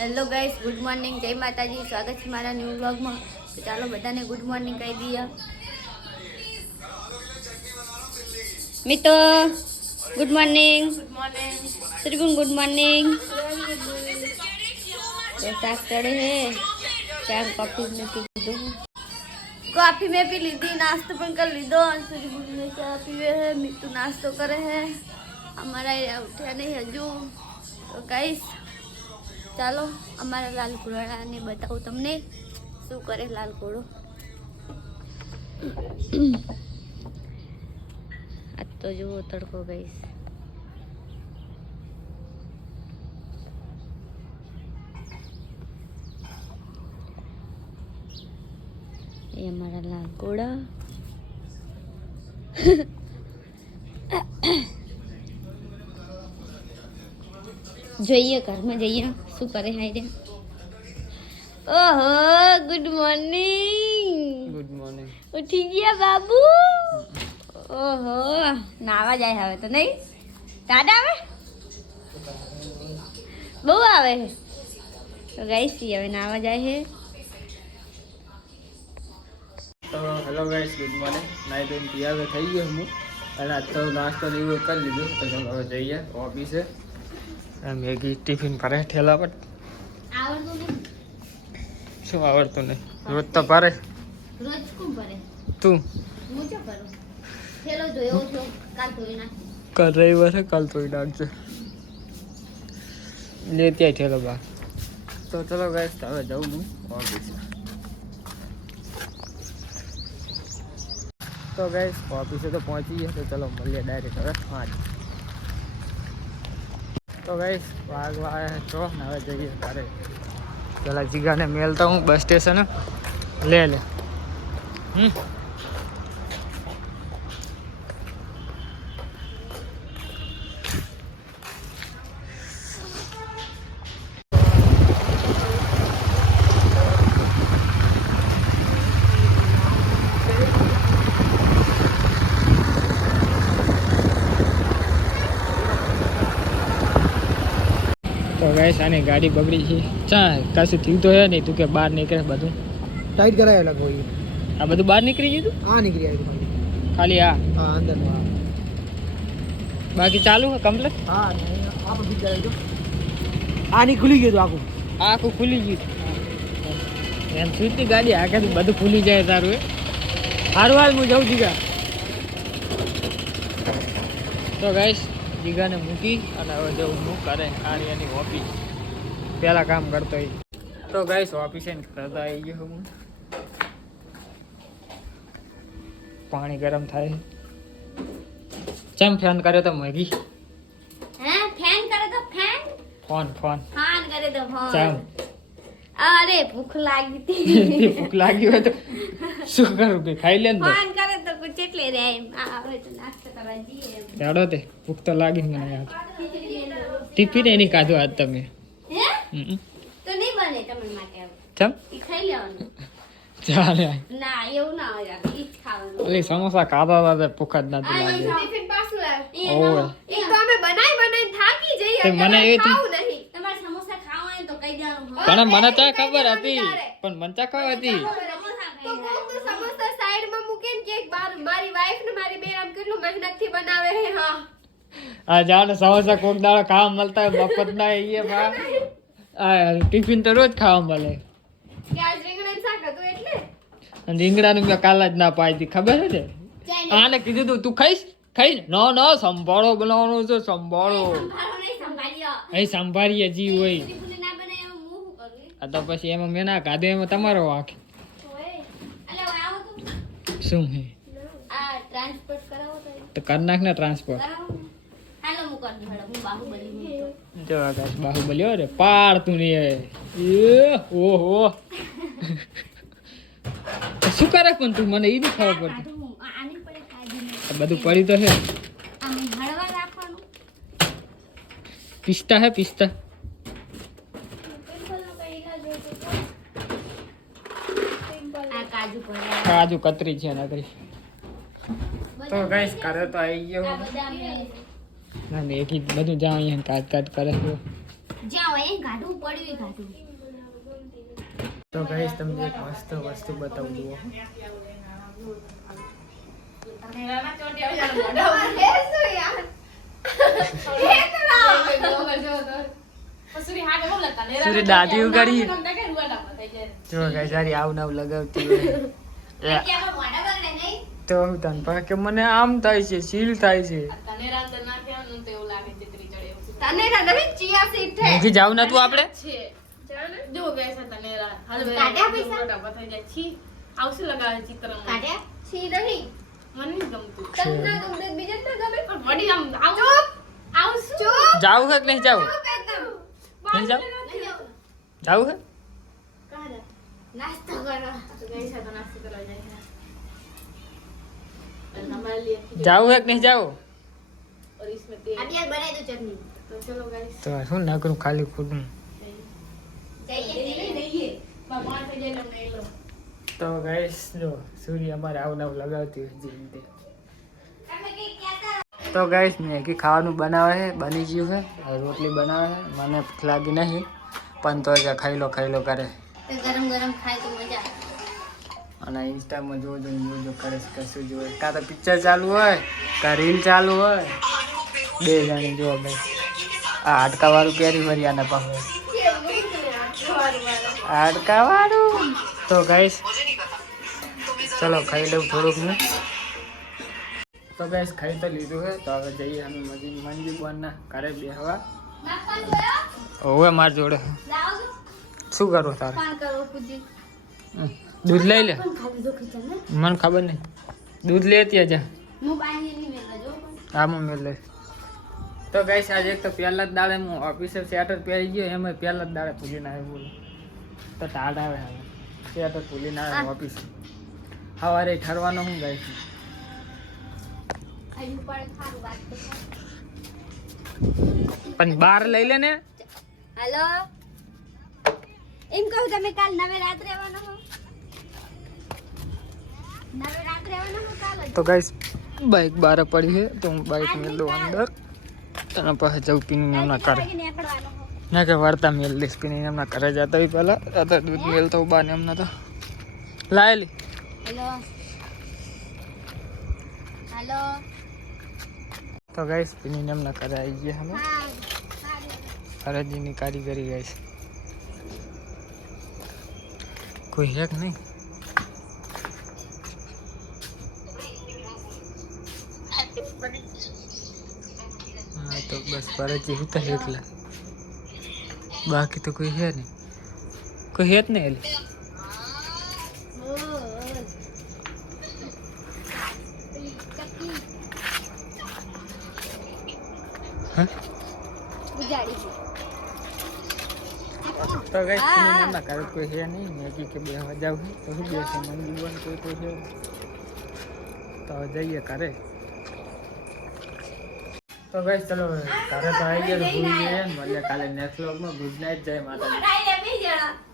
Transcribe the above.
Hello guys, good morning, જય માતાજી. સ્વાગત છે મારા ન્યૂ વ્લોગમાં. તો ચાલો બધાને ગુડ મોર્નિંગ કહી દઈએ. મિત્રો ગુડ મોર્નિંગ. શ્રીગુણ ગુડ મોર્નિંગ. તો શાક ચડે હે, ચા કોફી નથી લીધું. कॉफी में भी लीधी, नाश्तो पण कर लीधो. श्रीगुण ने चाय पीवे है, मीतू नाश्तो करे है. हमारा उठ्या नहीं हजू. तो गाइस ચાલો અમારા લાલ ઘોડાને બતાવું તમને શું કરે લાલ ઘોડો. આજ તો જુઓ તડકો ગાઈસ. એ અમારા લાલ ઘોડા. જોઈએ ઘરમાં જઈએ શું કરે હાય રે. ઓહો ગુડ મોર્નિંગ. Good morning. ઉઠી ગયા બાબુ. ઓહો નાવા જાય હવે તો નહીં. દાદા આવે બહુ આવે તો ગાઈસ હવે નાવા જાય છે. તો હેલો ગાઈસ, ગુડ મોર્નિંગ. નાઈ ધોઈને તૈયાર થઈ ગયો હું અને આજ તો નાસ્તો ને એવું કરી લીધું. તો ચાલો હવે જઈએ ઓફિસે. મેગી ટિફિન ભરે ઠેલા પર. આવડતું નહીં. શું આવડતું નહીં? રોજ તો ભરે. રોજ કોણ ભરે? તું હું શું કરું? થેલો ધોયો છો, કાલ ધોઈ નાખ. કાલ રવિવાર છે, કાલ ધોઈ નાખજે. લે ત્યાં ઠેલો બહાર. તો ચલો ગાઈસ, હવે જાઉં હું ઓફિસે. તો ગાઈસ ઓફિસે તો પહોંચી ગયા. તો ચલો મળીએ ડાયરેક્ટ હવે 5. તો ગાઈસ વાગવા છો ને હવે જઈએ તારે. પેલા જીગાને મેલતા હું બસ સ્ટેશન લે તો ગાઈસ આની ગાડી બગડી છે. ચા કશું થયું તો હે નહીં. તું કે બહાર નીકળે બધું ટાઈટ કરાયેલા કોઈ આ બધું બહાર નીકળી ગયું તું? આ નીકળી આવ્યું ખાલી આ હા અંદર બાકી ચાલુ હે કમ્પ્લીટ? હા આ બધું કરાયું આ ની ખુલી ગયું આખું. આ આખું ખુલી ગયું એમ સ્વીટની ગાડી આખેથી બધું ખુલી જાય તારું એ સારું. હાલ હું જાઉં જીગા. તો ગાઈસ જીગાને મૂકી અને હવે જવું હું કરે કાર્યની ઓફિસ. પહેલાં કામ કરતો હોય. તો ગાઈસ ઓફિસે કરતા આવી ગયો હું. પાણી ગરમ થાય. ચમ ફેન કર્યો તો મેગી? હે ફેન કરે તો ફેન? ફોન ફાન કરે તો ફોન. ચમ અરે ભૂખ લાગી હતી. ભૂખ લાગી હોય તો શું કરું કે ખાઈ લે ને. ફોન કરે તો કુછ એટલે રે એમ. હવે તો નાસ્તો કરવા જઈએ એમ. જાડો તે ભૂખ તો લાગી મને યાર. ટિફિન એની કાઢો આજ તમે. હે તો નહીં બને તમારા માટે હવે. ચમ ઈ ખાઈ લેવાનું. ચાલે. ના એવું ના હોય, ઈ જ ખાવાનું. એટલે સમોસા ખાતા હતા ભૂખ જ નથી લાગી. ટિફિન પાછું લાવ. ઓવે એક તો અમે બનાવીને થાકી જઈએ. તે મને એ ખાવું નહીં. તમારે સમોસા ખાવા હોય તો કહી દેવાનું. પણ મને ચા ખબર હતી. પણ મને ચા ખબર હતી. તો કોક તો સમોસા સાઈડમાં મૂકીને કે બાર મારી વાઈફ ને મારી બેન આમ કેટલું મહેનતથી બનાવે હે. હા આ જાણે સમોસા કોક દાડો ખાવા મળતા હોય મફત ના એ બા. આ ટિફિન તો રોજ ખાવા મળે. કે આજ રીંગણાનું શાક હતું એટલે અને રીંગણાનું મેં કાલ જ ના પાડી હતી ખબર છે ને. આને કીધું તું ખાઈશ ખાઈ ન સંભાળો બનાવવાનો છે. સંભાળો સંભાળો નહીં સંભાળ્યો. અહીં સંભાળીએ જી હોય. ત્રિપુને ના બનાય એમાં હું શું કરું? આ તો પછી એમાં મેં ના કાઢે એમાં તમારો વાંક. ઓય અલે આવો તો શું હે આ ટ્રાન્સપોર્ટ કરાવો તો તો કર નાખ ને ટ્રાન્સફર. કરાવો ને. હાલો હું કરી દઉં. હું બાહુબલી હું તો. જો આકાશ બાહુબલી રે પાડતું નહીં હે. ઓહો શું કરે પણ તું મને એ નહીં ખબર પડતી. હું આની પડે કાઢી ને આ બધું પડી તો છે. આમ હળવા રાખવાનું. પિસ્તા હે પિસ્તા. પિમ્પલનો કઈ ઈલાજ હોય તો કહો. આ કાજુ પડે. કાજુ કતરી છે નકરી. તો ગાઈસ કરે તો આવી ગયો. આ બદામ ને ના મેં બધું જાણ અહીંયા કાટ કાટ કરે છે. જાઓ એ ગાડું પડ્યું ગાડું તો ગાઈસ તમને એક મસ્ત વસ્તુ બતાવું જુઓ સૂરી દાદી ઉગાડી જો ગાઈસ સારી આવ નાવ લગાવતી હોય તો તન પર કે મને આમ થાય છે સીલ થાય છે મૂકી જાવ ના તું આપણે જો ગાઈસ તનેરા હાલ કાઢ્યા પૈસા? મોટા થઈ જાય છી આવશે લગાવે ચિત્રમાં કાઢ્યા છી નહીં મને નહીં ગમતું તમને ગમે બીજે ન ગમે પણ વડી આમ આવ આવશું ચૂપ જાવ હે કે નહીં જાવ એકદમ નહીં જાવ નહીં જાવ જાવ હે કાઢા નાસ્તો કરો તો ગાઈસ આ તો નાસ્તો કરવા જાય છે और हमारे लिए જાવ હે કે નહીં જાવ और इसमें तेल अब यार बनाई दो चटनी तो चलो गाइस તો શું ના કરું ખાલી ખોટું चाहिए नहीं भगवान से ये लोग नहीं लो તો ગાઈસ જો સૂર્ય અમારે આવ નાવ લગાવતી હોય જે રીતે તમે કે क्या તો ગાઈસ મેગી ખાવાનું બનાવે છે બની ગયું છે રોટલી બનાવે છે મને ભૂખ લાગી નહીં પણ તો જે ખાઈ લો કરે तो गरम गरम खाए तो मजा અને ઇન્સ્ટામાં જો કરે છે કશું જોવે કાં તો પિક્ચર ચાલુ હોય કાં રીલ ચાલુ હોય બે જાણી જો ભાઈ આ હાડકાવાળું પહેરી વરિયાના પાસે હાડકાવાળું તો ગાઈસ ચલો ખાઈ લઉં થોડુંક મેં તો ગાઈસ ખાઈ તો લીધું છે તો હવે જઈએ અમે મંજી બોનના ઘરે બેહવા नाखून धोयो હવે માર જોડે लाओ શું કરવું તારે पान करो कुछ દૂધ લઈ લે खाली दो किचन में મને ખબર નહીં દૂધ લેતી જા मुंह पानी नहीं मिल रहा जो આમાં મેં લે તો ગાઈસ આજે એક તો પહેલા જ દાડે હું ઓફિસે સ્વેટર પહેરી ગયો એમાં પહેલા જ દાડે ભૂલીને આવ્યો બોલો તો ટાઢ આવે હવે સ્વેટર ભૂલીને આવ્યો ઓફિસે સવારે ઠરવાનો હું ગાઈસ अभी ऊपर खारू बात तो પણ બહાર લઈ લે ને हेलो एम कहू તમે કાલ નવે રાત્રે આવવાનો હો નવે રાત્રે આવવાનો હો કાલ તો ગાઈસ બાઇક બહાર પડી છે તો હું બાઇક મેલ દઉં અંદર અને પછી જવું પીને એમના કરે નીકળવાનો હો ના કે વાર્તા મેલ દઈશ પીને એમના ઘરે જતા હોય પહેલાં તો દૂધ મેલતો બા ને એમના તો લાયેલી हेलो हेलो તો ગાઈસ પીને એમના ઘરે આવી ગયા અમે हां હરજીની કારીગરી ગાઈસ કોઈ હેક નહીં હા તો બસ ફરજી હતા એકલા બાકી તો કોઈ હે નહીં કોઈ હે જ નહીં એલી હા ઉજાડી તો ગાઈસ પીને એમના ઘરે કોઈ હે નહીં મેગી કે બે જાવ તો શું બે છે મંદી બોન કોઈ તો છે તો જઈએ ઘરે તો ગાઈસ ચલો ઘરે તો આવી ગયા ભૂલી ગયા મળીએ કાલે નેક્સ્ટ વ્લોગમાં ગુડ નાઇટ જય માતાજી બનાઈ લે બી જણા